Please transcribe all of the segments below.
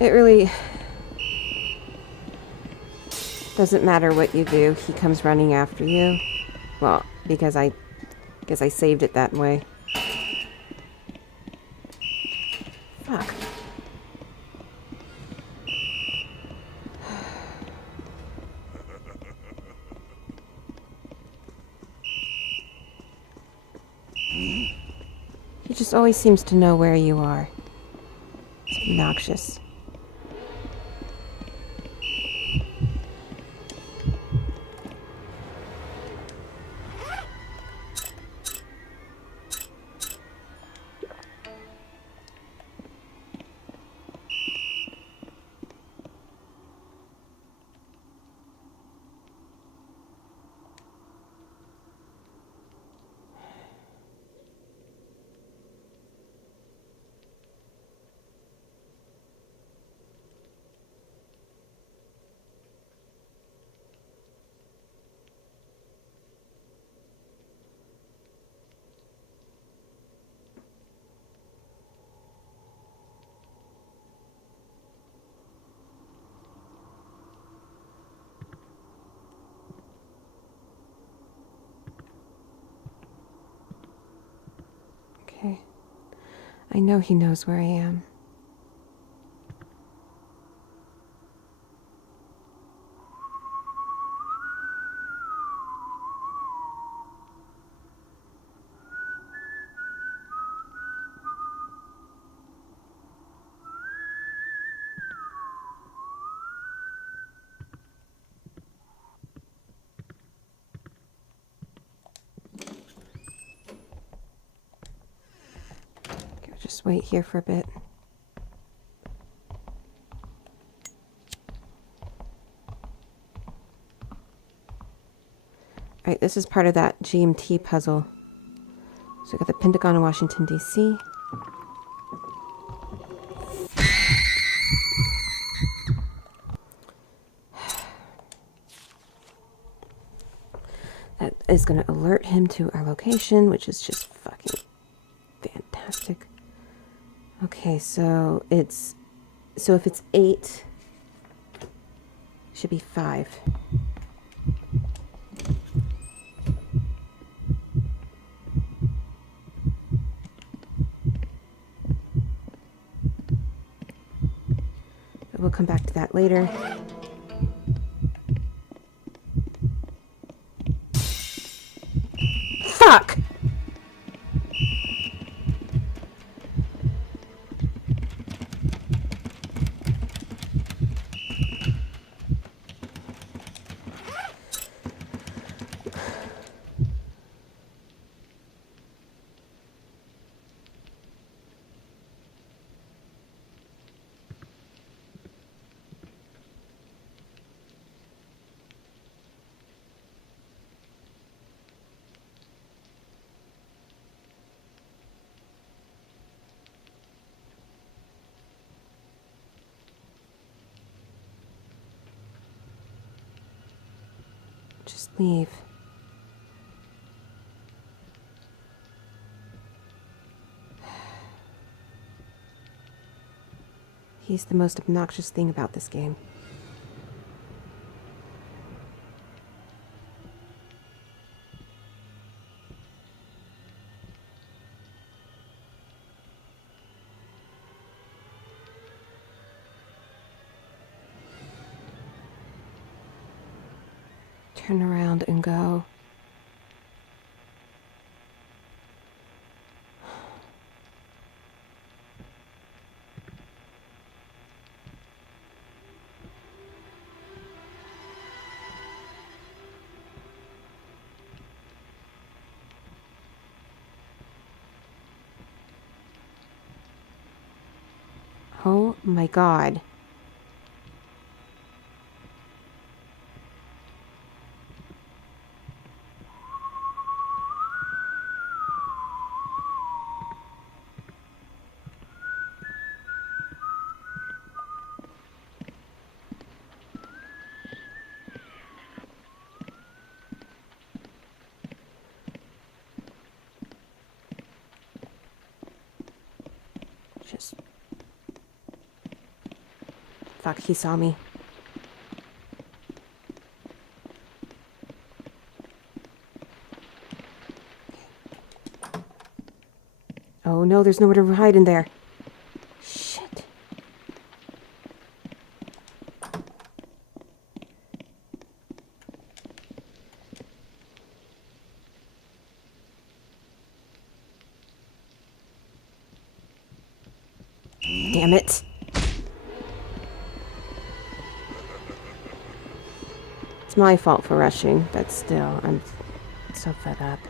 It really doesn't matter what you do. He comes running after you. Well, because I guess I saved it that way. Fuck. He just always seems to know where you are. It's obnoxious. Okay. I know he knows where I am. Okay, I'll just wait here for a bit. Alright, this is part of that GMT puzzle. So we got the Pentagon in Washington, D.C. That is going to alert him to our location, which is just fucking fantastic. Okay, so if it's 8, it should be 5. But we'll come back to that later. Fuck! Just leave. He's the most obnoxious thing about this game. Turn around and go. Oh my God. Just Fuck, he saw me. Oh no, there's nowhere to hide in there. Shit. Damn it. It's my fault for rushing, but still, I'm so fed up.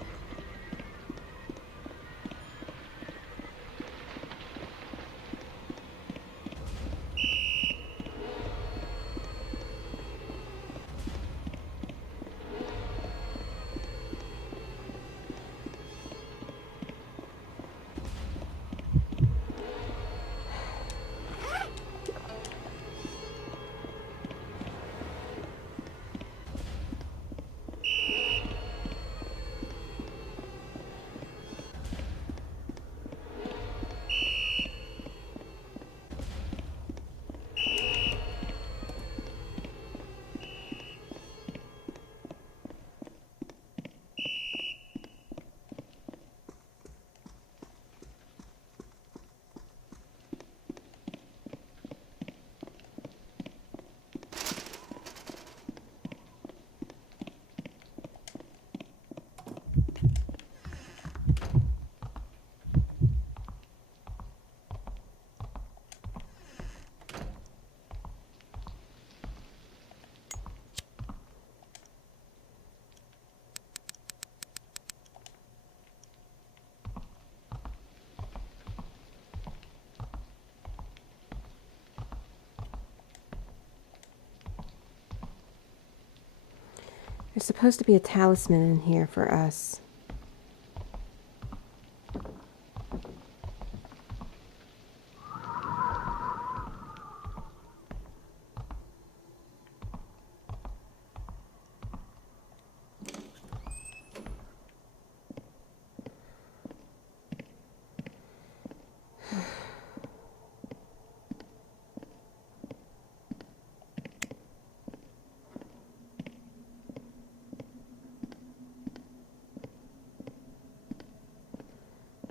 There's supposed to be a talisman in here for us.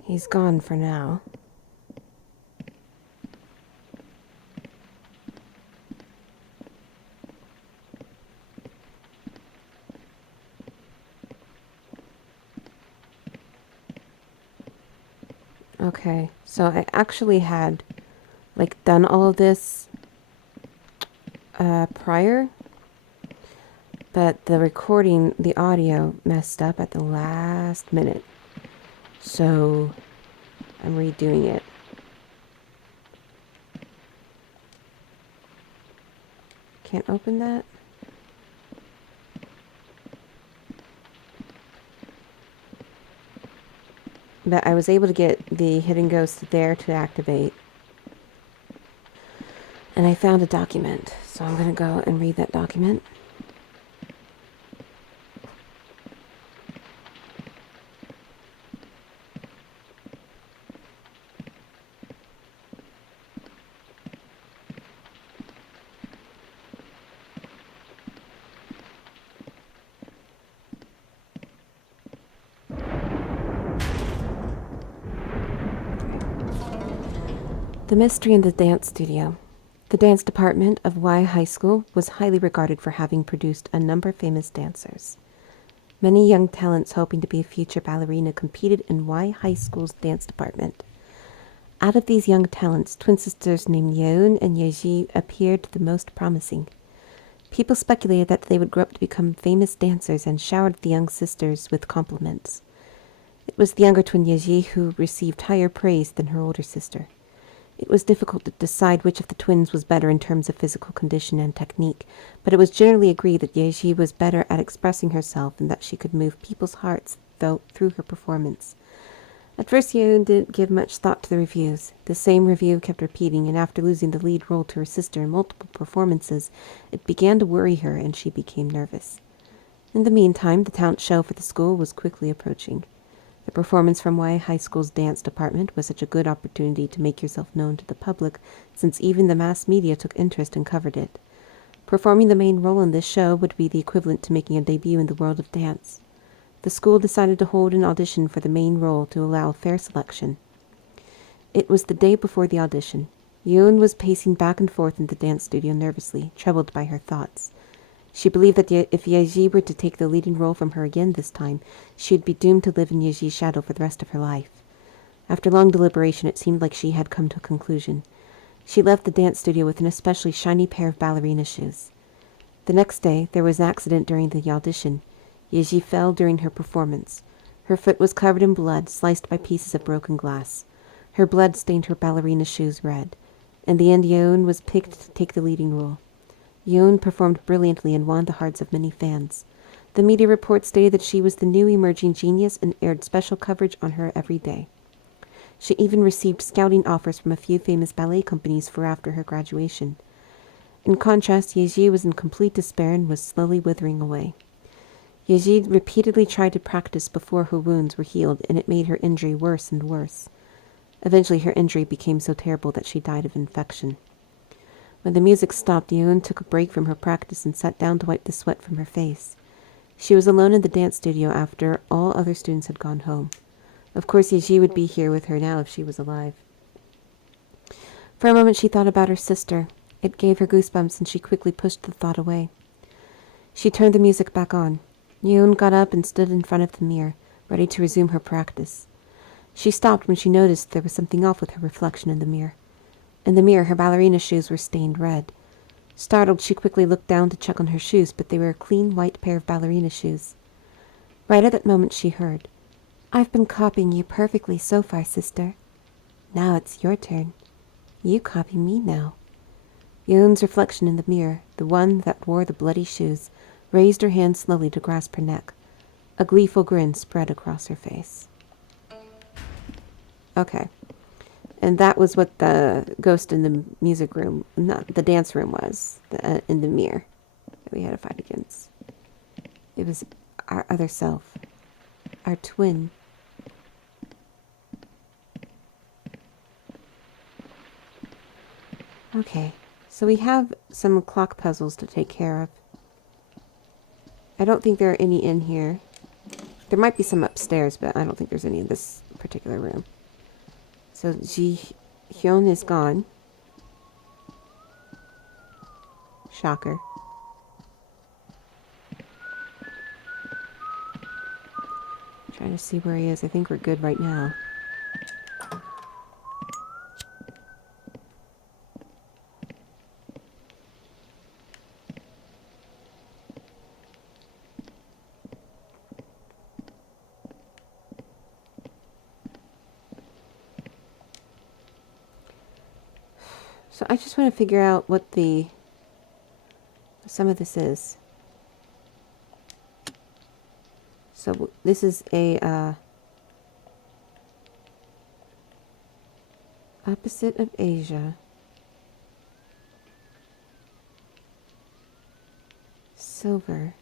He's gone for now. Okay, so I actually had, like, done all of this prior, but the recording, the audio messed up at the last minute. So I'm redoing it. Can't open that? But I was able to get the hidden ghost there to activate. And I found a document, so I'm going to go and read that document. The mystery in the dance studio. The dance department of Y High School was highly regarded for having produced a number of famous dancers. Many young talents hoping to be a future ballerina competed in Y High School's dance department. Out of these young talents, twin sisters named Yeon and Yeji appeared the most promising. People speculated that they would grow up to become famous dancers and showered the young sisters with compliments. It was the younger twin Yeji who received higher praise than her older sister. It was difficult to decide which of the twins was better in terms of physical condition and technique, but it was generally agreed that Yeji was better at expressing herself and that she could move people's hearts through her performance. At first, Yeon didn't give much thought to the reviews. The same review kept repeating, and after losing the lead role to her sister in multiple performances, it began to worry her and she became nervous. In the meantime, the talent show for the school was quickly approaching. The performance from Y High School's dance department was such a good opportunity to make yourself known to the public, since even the mass media took interest and covered it. Performing the main role in this show would be the equivalent to making a debut in the world of dance. The school decided to hold an audition for the main role to allow fair selection. It was the day before the audition. Yoon was pacing back and forth in the dance studio nervously, troubled by her thoughts. She believed that if Yeji were to take the leading role from her again this time, she would be doomed to live in Yeji's shadow for the rest of her life. After long deliberation, it seemed like she had come to a conclusion. She left the dance studio with an especially shiny pair of ballerina shoes. The next day, there was an accident during the audition. Yeji fell during her performance. Her foot was covered in blood, sliced by pieces of broken glass. Her blood stained her ballerina shoes red. In the end, Yeon was picked to take the leading role. Yeon performed brilliantly and won the hearts of many fans. The media reports stated that she was the new emerging genius and aired special coverage on her every day. She even received scouting offers from a few famous ballet companies for after her graduation. In contrast, Yeji was in complete despair and was slowly withering away. Yeji repeatedly tried to practice before her wounds were healed, and it made her injury worse and worse. Eventually, her injury became so terrible that she died of infection. When the music stopped, Yoon took a break from her practice and sat down to wipe the sweat from her face. She was alone in the dance studio after all other students had gone home. Of course, Yeji would be here with her now if she was alive. For a moment, she thought about her sister. It gave her goosebumps, and she quickly pushed the thought away. She turned the music back on. Yoon got up and stood in front of the mirror, ready to resume her practice. She stopped when she noticed there was something off with her reflection in the mirror. In the mirror, her ballerina shoes were stained red. Startled, she quickly looked down to check on her shoes, but they were a clean white pair of ballerina shoes. Right at that moment, she heard, "I've been copying you perfectly so far, sister. Now it's your turn. You copy me now." Yoon's reflection in the mirror, the one that wore the bloody shoes, raised her hand slowly to grasp her neck. A gleeful grin spread across her face. Okay. And that was what the ghost in the music room, not the dance room was, in the mirror that we had to fight against. It was our other self, our twin. Okay, so we have some clock puzzles to take care of. I don't think there are any in here. There might be some upstairs, but I don't think there's any in this particular room. So Ji-hyun is gone. Shocker. Trying to see where he is. I think we're good right now. So I just want to figure out what some of this is. So this is a opposite of Asia. Silver.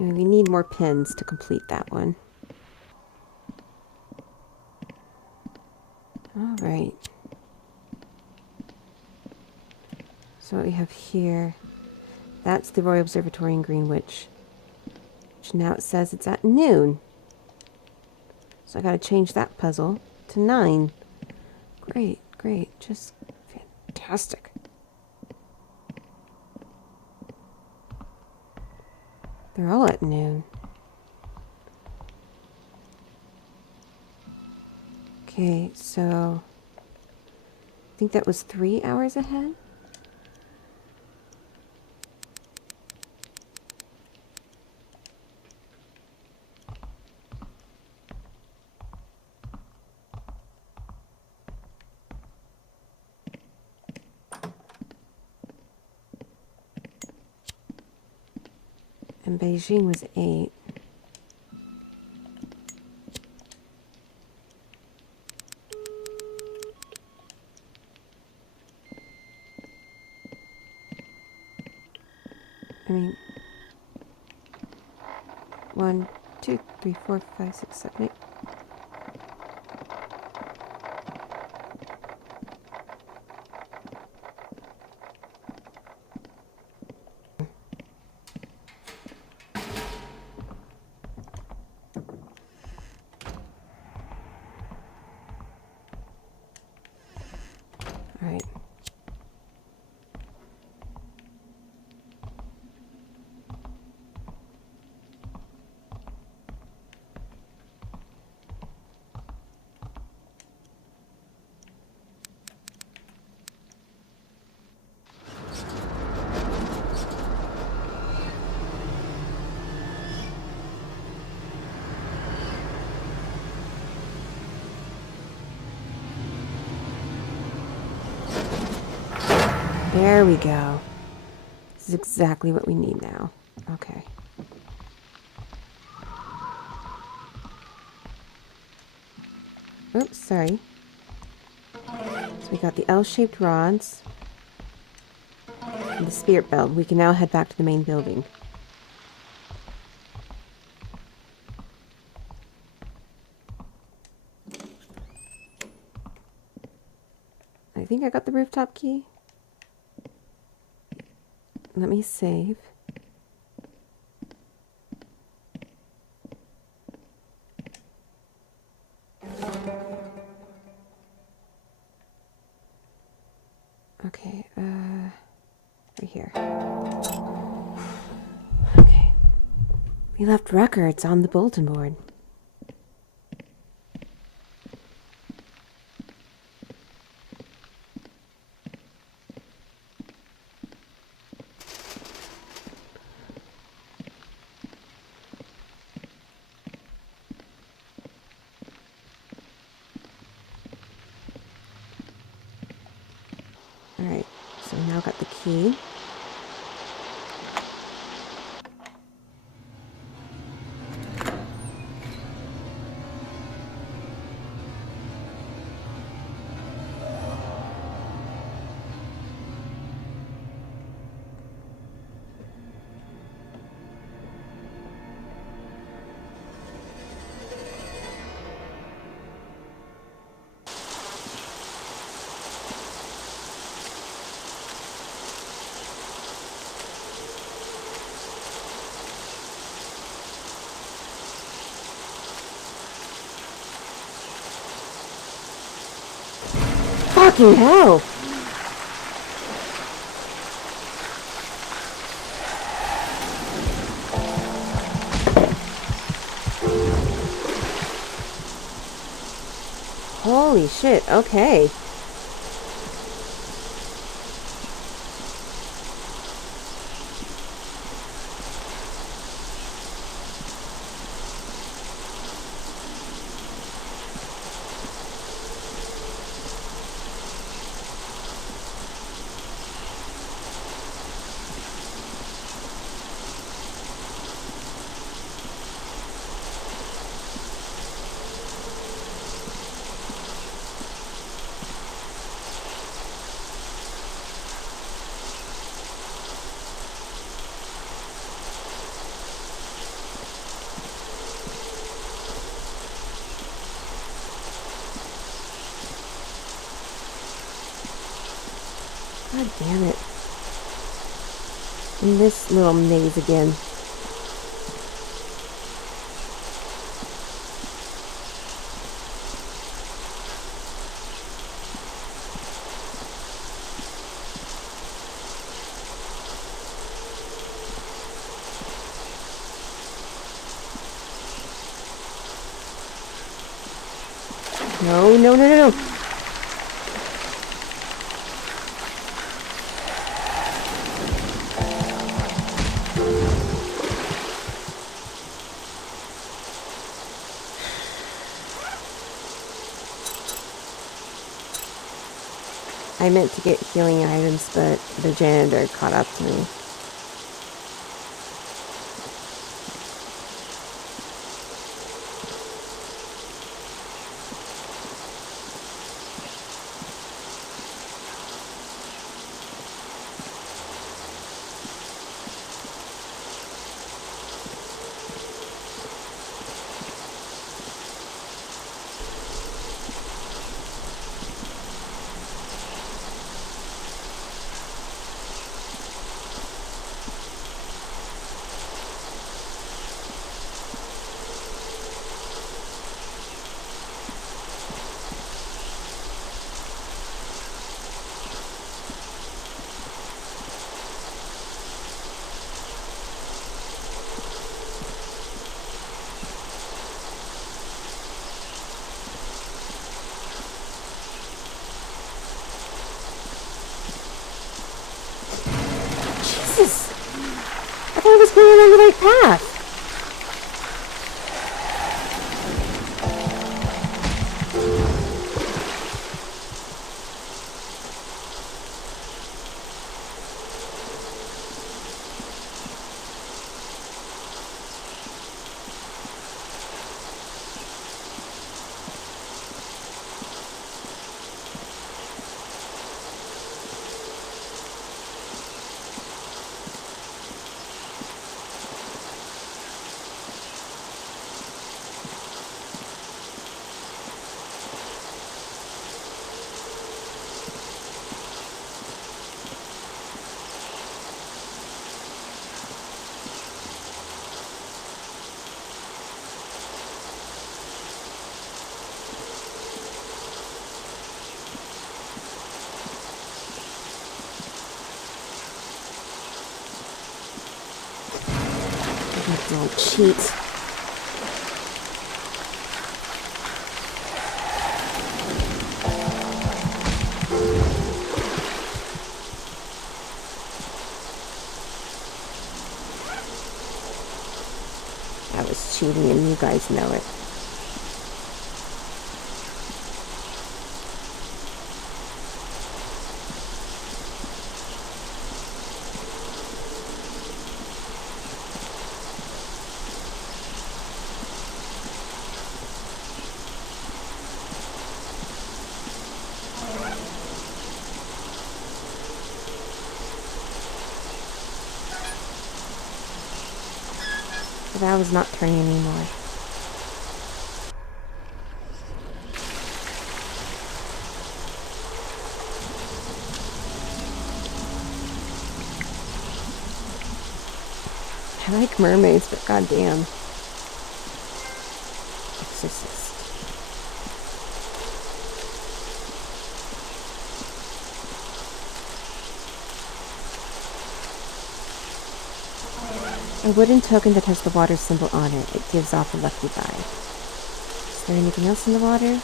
And we need more pins to complete that one. All right. So what we have here, that's the Royal Observatory in Greenwich, which now it says it's at noon. So I got to change that puzzle to 9. Great, great, just fantastic. They're all at noon. Okay, so I think that was 3 hours ahead. And Beijing was 8. I mean, 1, 2, 3, 4, 5, 6, 7, 8. All right. There we go. This is exactly what we need now. Okay. Oops, sorry. So we got the L-shaped rods and the spirit belt. We can now head back to the main building. I think I got the rooftop key. Let me save. Okay, right here. Okay. We left records on the bulletin board. Alright, so we now got the key. Fucking hell! Holy shit, okay. God damn it. In this little maze again. No, no, no, no, no. I meant to get healing items, but the janitor caught up to me. Jesus! I thought I was going on the right path. Don't cheat. I was cheating and you guys know it. But I was not turning anymore. I like mermaids, but goddamn. Exorcist. A wooden token that has the water symbol on it. It gives off a lucky vibe. Is there anything else in the water?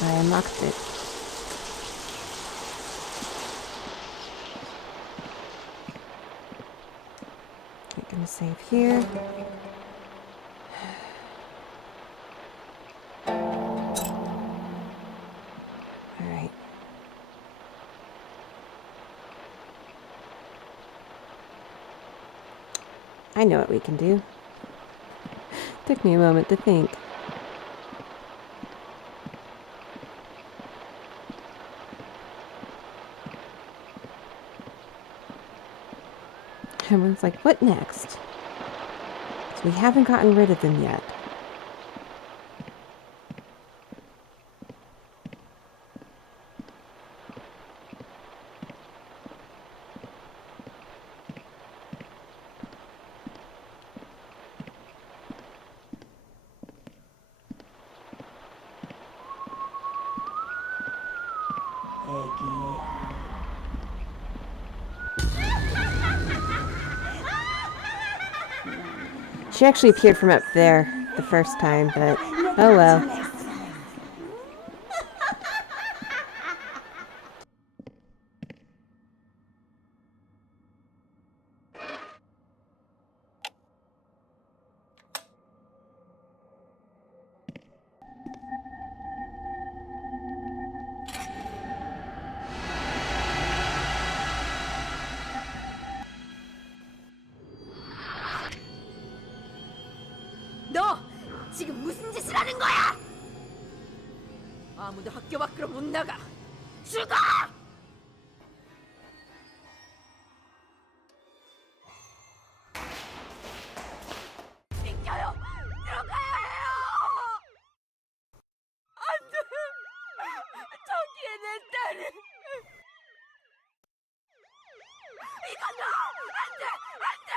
I unlocked it. I'm gonna save here. Alright. I know what we can do. Took me a moment to think. Everyone's like, what next? So we haven't gotten rid of them yet. She actually appeared from up there the first time, but oh well. 너 지금 무슨 짓을 하는 거야? 아무도 학교 밖으로 못 나가. 죽어! 지켜요! 들어가야 해요! 안 돼! 저기에 내 딸을! 이거 너! 안 돼! 안 돼!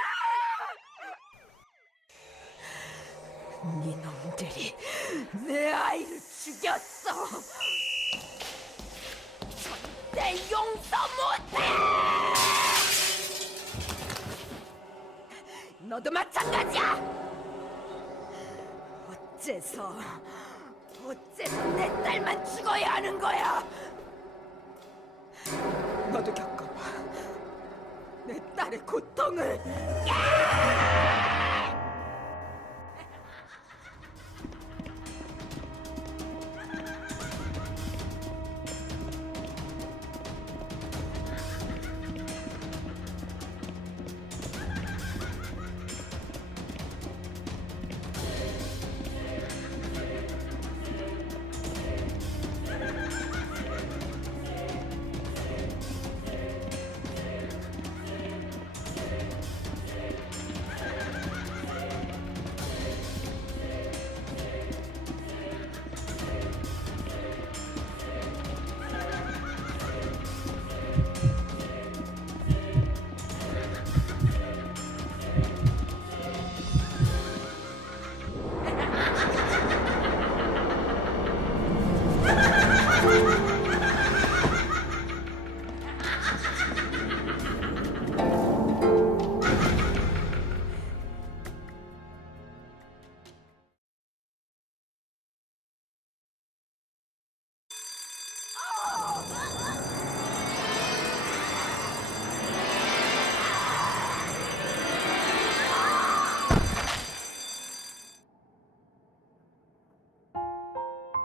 네 놈 놈들이 내 아이를 죽였어. 절대 용서 못해. 너도 마찬가지야. 어째서 내 딸만 죽어야 하는 거야? 너도 겪어봐. 내 딸의 고통을.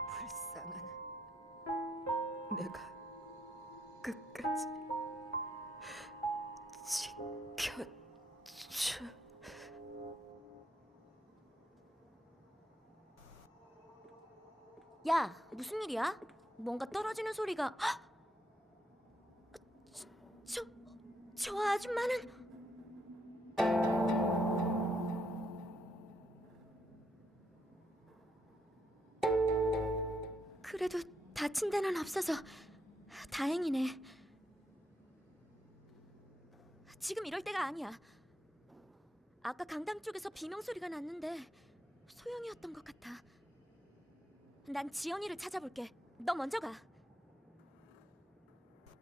불쌍한 내가 끝까지 지켜줘. 야, 무슨 일이야? 뭔가 떨어지는 소리가. 헉! 저 아줌마는. 그래도 다친 데는 없어서 다행이네. 지금 이럴 때가 아니야. 아까 강당 쪽에서 비명 소리가 났는데 소영이었던 것 같아. 난 지연이를 찾아볼게. 너 먼저 가.